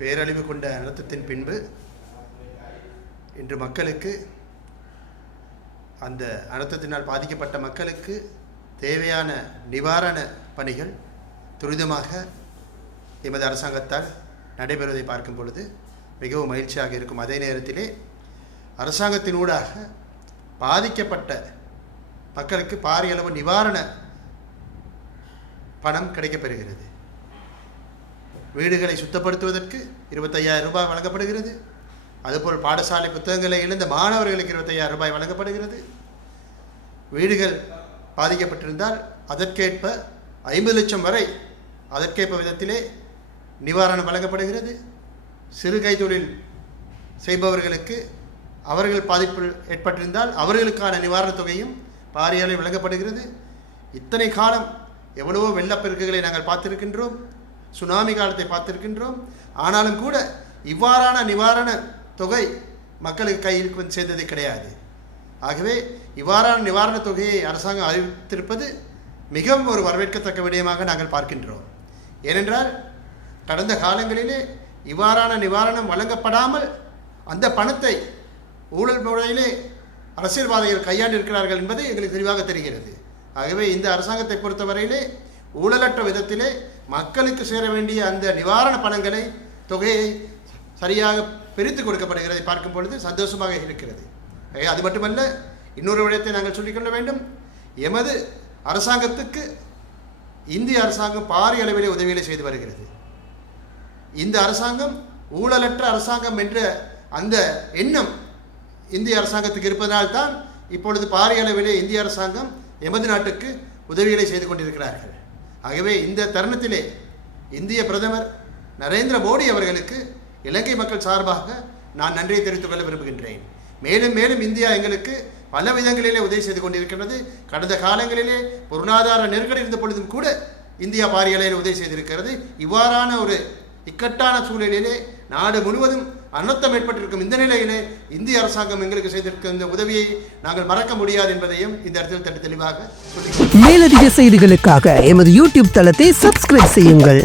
பேரழிவு கொண்ட அனர்த்தத்தின் பின்பு இன்று மக்களுக்கு அந்த அனர்த்தத்தினால் பாதிக்கப்பட்ட மக்களுக்கு தேவையான நிவாரண பணிகள் துரிதமாக எமது அரசாங்கத்தால் நடைபெறுவதை பார்க்கும் பொழுது மிகவும் மகிழ்ச்சியாக இருக்கும். அதே நேரத்திலே அரசாங்கத்தினூடாக பாதிக்கப்பட்ட மக்களுக்கு பாரிய அளவு நிவாரண பணம் கிடைக்கப்பெறுகிறது. வீடுகளை சுத்தப்படுத்துவதற்கு 25,000 ரூபாய் வழங்கப்படுகிறது. அதுபோல் பாடசாலை புத்தகங்களை இழந்த மாணவர்களுக்கு 25,000 ரூபாய் வழங்கப்படுகிறது. வீடுகள் பாதிக்கப்பட்டிருந்தால் அதற்கேற்ப 50 லட்சம் வரை அதற்கேற்ப விதத்திலே நிவாரணம் வழங்கப்படுகிறது. சிறு கைத்தொழில் செய்பவர்களுக்கு அவர்கள் பாதிப்பு ஏற்பட்டிருந்தால் அவர்களுக்கான நிவாரணத் தொகையும் பாரிய அளவில் வழங்கப்படுகிறது. இத்தனை காலம் எவ்வளவோ வெள்ளப்பெருக்குகளை நாங்கள் பார்த்திருக்கின்றோம், சுனாமி காலத்தை பார்த்திருக்கின்றோம். ஆனாலும் கூட இவ்வாறான நிவாரண தொகை மக்களுக்கு கையில் சேர்ந்தது கிடையாது. ஆகவே இவ்வாறான நிவாரணத் தொகையை அரசாங்கம் அறிவித்திருப்பது மிகவும் ஒரு வரவேற்கத்தக்க விடயமாக நாங்கள் பார்க்கின்றோம். ஏனென்றால் கடந்த காலங்களிலே இவ்வாறான நிவாரணம் வழங்கப்படாமல் அந்த பணத்தை ஊழல் முறையிலே அரசியல்வாதிகள் கையாண்டிருக்கிறார்கள் என்பது எங்களுக்கு தெளிவாக தெரிகிறது. ஆகவே இந்த அரசாங்கத்தை பொறுத்தவரையிலே ஊழலற்ற விதத்திலே மக்களுக்கு சேர வேண்டிய அந்த நிவாரண பணங்களை தொகையை சரியாக பிரித்து கொடுக்கப்படுகிறதை பார்க்கும் பொழுது சந்தோஷமாக இருக்கிறது. அது மட்டுமல்ல, இன்னொரு விடயத்தை நாங்கள் சொல்லிக்கொள்ள வேண்டும். எமது அரசாங்கத்துக்கு இந்திய அரசாங்கம் பாரிய அளவிலே உதவிகளை செய்து வருகிறது. இந்த அரசாங்கம் ஊழலற்ற அரசாங்கம் என்ற அந்த எண்ணம் இந்திய அரசாங்கத்துக்கு இருப்பதனால்தான் இப்பொழுது பாரிய அளவிலே இந்திய அரசாங்கம் எமது நாட்டுக்கு உதவிகளை செய்து கொண்டிருக்கிறார்கள். ஆகவே இந்த தருணத்திலே இந்திய பிரதமர் நரேந்திர மோடி அவர்களுக்கு இலங்கை மக்கள் சார்பாக நான் நன்றியை தெரிவித்துக் கொள்ள விரும்புகின்றேன். மேலும் மேலும் இந்தியா எங்களுக்கு பல விதங்களிலே உதவி செய்து கொண்டிருக்கிறது. கடந்த காலங்களிலே பொருளாதார நெருக்கடி இருந்த பொழுதும் கூட இந்தியா பாரிய அளவில் உதவி செய்திருக்கிறது. இவ்வாறான ஒரு இக்கட்டான சூழலிலே நாடு முழுவதும் அனர்த்தம் ஏற்பட்டிருக்கும் இந்த நிலையிலே இந்திய அரசாங்கம் எங்களுக்கு செய்திருக்கும் இந்த உதவியை நாங்கள் மறக்க முடியாது என்பதையும் இந்த இடத்தில் தெளிவாக சொல்லிக்கிறேன். மேலதிக செய்திகளுக்காக எமது யூடியூப் தளத்தை சப்ஸ்கிரைப் செய்யுங்கள்.